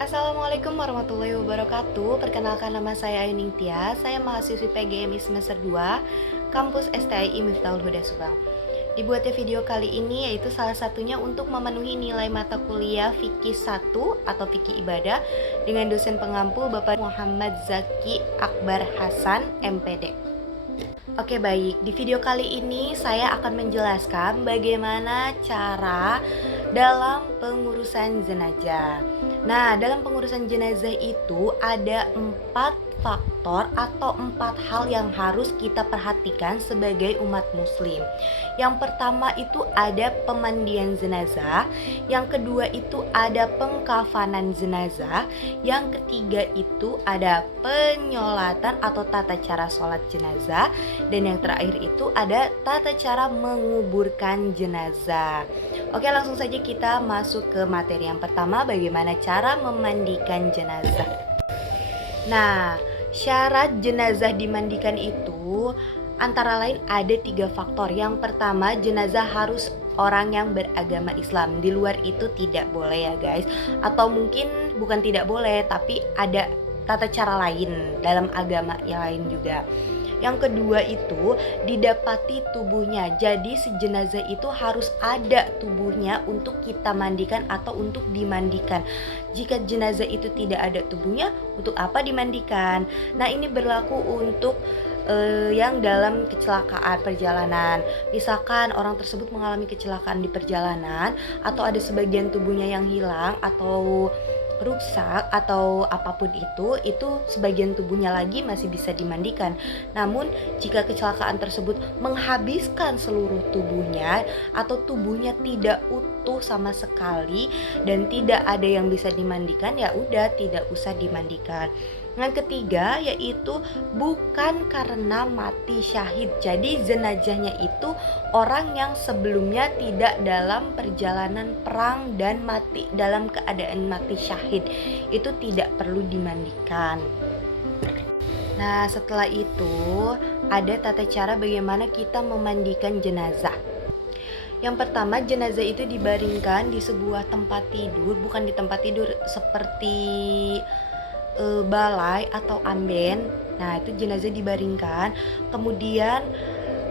Assalamualaikum warahmatullahi wabarakatuh. Perkenalkan, nama saya Ayuning Tia. Saya mahasiswi PGMI semester 2 Kampus STII Miftahul Huda Subang. Dibuatnya video kali ini yaitu salah satunya untuk memenuhi nilai mata kuliah Fikih 1 atau Fikih Ibadah dengan dosen pengampu Bapak Muhammad Zaki Akbar Hasan, MPD. Oke, baik. Di video kali ini saya akan menjelaskan bagaimana cara dalam pengurusan jenazah. Nah, dalam pengurusan jenazah itu ada 4 faktor atau 4 hal yang harus kita perhatikan sebagai umat muslim. Yang pertama itu ada pemandian jenazah, yang kedua itu ada pengkafanan jenazah, yang ketiga itu ada penyolatan atau tata cara sholat jenazah, dan yang terakhir itu ada tata cara menguburkan jenazah. Oke, langsung saja kita masuk ke materi yang pertama, bagaimana cara memandikan jenazah. Nah, syarat jenazah dimandikan itu antara lain ada 3 faktor. Yang pertama, jenazah harus orang yang beragama Islam. Di luar itu tidak boleh ya guys. Atau mungkin bukan tidak boleh, tapi ada tata cara lain dalam agama yang lain juga. Yang kedua itu didapati tubuhnya. Jadi si jenazah itu harus ada tubuhnya untuk kita mandikan atau untuk dimandikan. Jika jenazah itu tidak ada tubuhnya, untuk apa dimandikan? Nah, ini berlaku untuk yang dalam kecelakaan perjalanan. Misalkan orang tersebut mengalami kecelakaan di perjalanan, atau ada sebagian tubuhnya yang hilang atau rusak atau apapun itu sebagian tubuhnya lagi masih bisa dimandikan. Namun jika kecelakaan tersebut menghabiskan seluruh tubuhnya atau tubuhnya tidak utuh sama sekali dan tidak ada yang bisa dimandikan, ya udah tidak usah dimandikan. Yang ketiga yaitu bukan karena mati syahid. Jadi jenazahnya itu orang yang sebelumnya tidak dalam perjalanan perang dan mati dalam keadaan mati syahid, itu tidak perlu dimandikan. Nah, setelah itu ada tata cara bagaimana kita memandikan jenazah. Yang pertama, jenazah itu dibaringkan di sebuah tempat tidur, bukan di tempat tidur seperti balai atau amben. Nah, itu jenazah dibaringkan, kemudian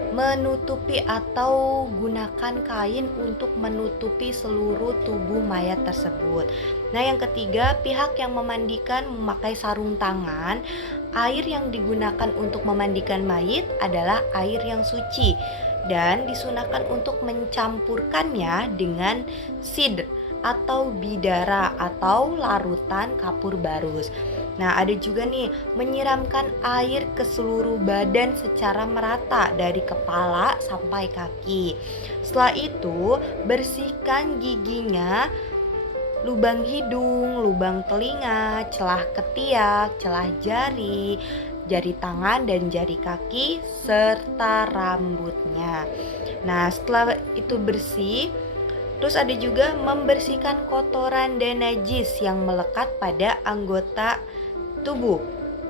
menutupi atau gunakan kain untuk menutupi seluruh tubuh mayat tersebut. Nah, yang ketiga, pihak yang memandikan memakai sarung tangan. Air yang digunakan untuk memandikan mayit adalah air yang suci dan disunahkan untuk mencampurkannya dengan sidr atau bidara atau larutan kapur barus. Nah, ada juga nih menyiramkan air ke seluruh badan secara merata dari kepala sampai kaki. Setelah itu, bersihkan giginya, lubang hidung, lubang telinga, celah ketiak, celah jari, jari tangan dan jari kaki serta rambutnya. Nah, setelah itu bersih, terus ada juga membersihkan kotoran dan najis yang melekat pada anggota tubuh.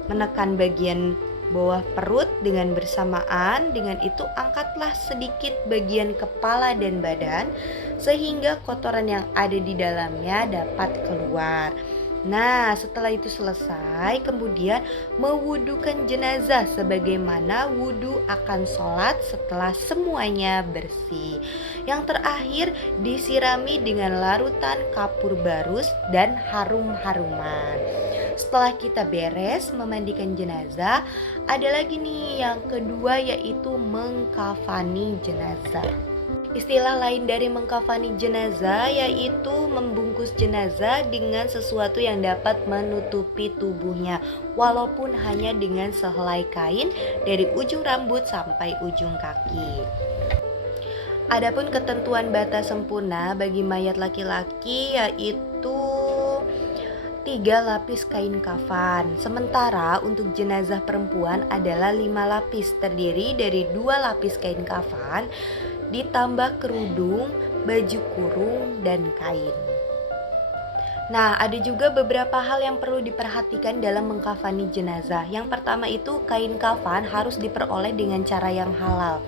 Menekan bagian bawah perut dengan bersamaan, dengan itu angkatlah sedikit bagian kepala dan badan sehingga kotoran yang ada di dalamnya dapat keluar. Nah, setelah itu selesai, kemudian mewudukan jenazah sebagaimana wudu akan sholat setelah semuanya bersih. Yang terakhir, disirami dengan larutan kapur barus dan harum-haruman. Setelah kita beres memandikan jenazah, ada lagi nih yang kedua yaitu mengkafani jenazah. Istilah lain dari mengkafani jenazah yaitu membungkus jenazah dengan sesuatu yang dapat menutupi tubuhnya, walaupun hanya dengan sehelai kain dari ujung rambut sampai ujung kaki. Adapun ketentuan batas sempurna bagi mayat laki-laki yaitu 3 lapis kain kafan. Sementara untuk jenazah perempuan adalah 5 lapis, terdiri dari 2 lapis kain kafan ditambah kerudung, baju kurung, dan kain. Nah, ada juga beberapa hal yang perlu diperhatikan dalam mengkafani jenazah. Yang pertama itu kain kafan harus diperoleh dengan cara yang halal.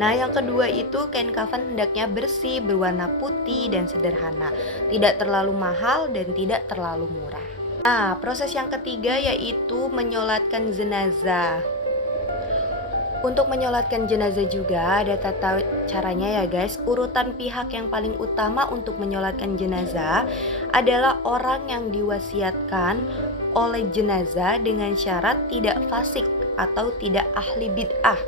Nah, yang kedua itu kain kafan hendaknya bersih, berwarna putih dan sederhana, tidak terlalu mahal dan tidak terlalu murah. Nah, proses yang ketiga yaitu menyolatkan jenazah. Untuk menyolatkan jenazah juga ada tata caranya ya guys. Urutan pihak yang paling utama untuk menyolatkan jenazah adalah orang yang diwasiatkan oleh jenazah dengan syarat tidak fasik atau tidak ahli bid'ah,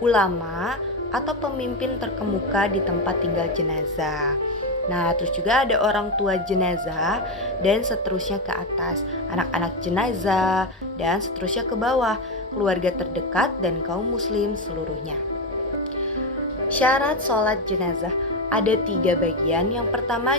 ulama atau pemimpin terkemuka di tempat tinggal jenazah. Nah, terus juga ada orang tua jenazah dan seterusnya ke atas, anak-anak jenazah dan seterusnya ke bawah, keluarga terdekat dan kaum muslim seluruhnya. Syarat sholat jenazah ada 3 bagian. Yang pertama,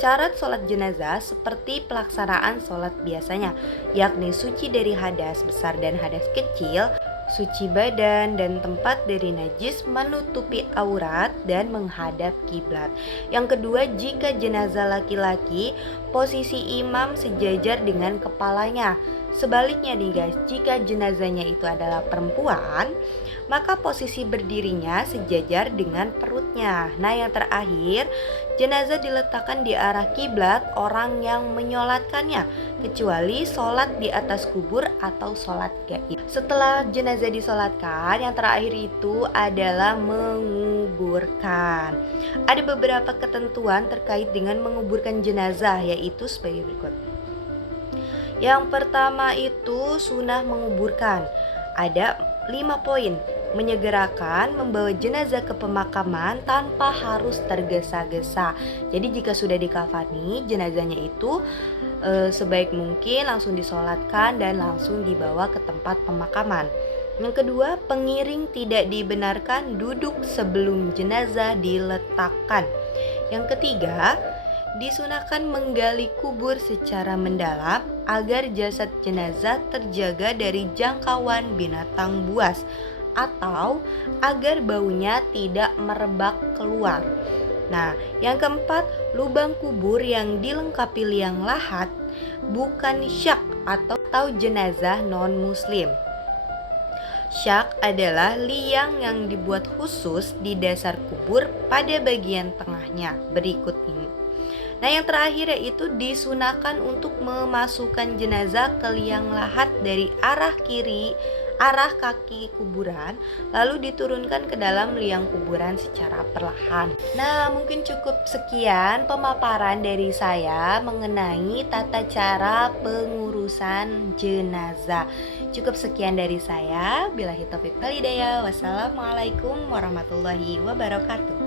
syarat sholat jenazah seperti pelaksanaan sholat biasanya, yakni suci dari hadas besar dan hadas kecil, suci badan dan tempat dari najis, menutupi aurat dan menghadap kiblat. Yang kedua, jika jenazah laki-laki, posisi imam sejajar dengan kepalanya. Sebaliknya nih guys, jika jenazahnya itu adalah perempuan, maka posisi berdirinya sejajar dengan perutnya. Nah, yang terakhir, jenazah diletakkan di arah kiblat orang yang menyolatkannya, kecuali sholat di atas kubur atau sholat gaib. Setelah jenazah disolatkan, yang terakhir itu adalah menguburkan. Ada beberapa ketentuan terkait dengan menguburkan jenazah, yaitu sebagai berikut. Yang pertama itu sunnah menguburkan. Ada 5 poin. Menyegerakan membawa jenazah ke pemakaman tanpa harus tergesa-gesa. Jadi jika sudah dikafani, jenazahnya itu sebaik mungkin langsung disolatkan dan langsung dibawa ke tempat pemakaman. Yang kedua, pengiring tidak dibenarkan duduk sebelum jenazah diletakkan. Yang ketiga, disunahkan menggali kubur secara mendalam agar jasad jenazah terjaga dari jangkauan binatang buas atau agar baunya tidak merebak keluar. Nah, yang keempat, lubang kubur yang dilengkapi liang lahat bukan syak atau jenazah non-muslim. Syak adalah liang yang dibuat khusus di dasar kubur pada bagian tengahnya. Berikut ini. Nah, yang terakhir yaitu disunahkan untuk memasukkan jenazah ke liang lahat dari arah kaki kuburan, lalu diturunkan ke dalam liang kuburan secara perlahan. Nah, mungkin cukup sekian pemaparan dari saya mengenai tata cara pengurusan jenazah. Cukup sekian dari saya. Billahi taufiq wal hidayah. Wassalamualaikum warahmatullahi wabarakatuh.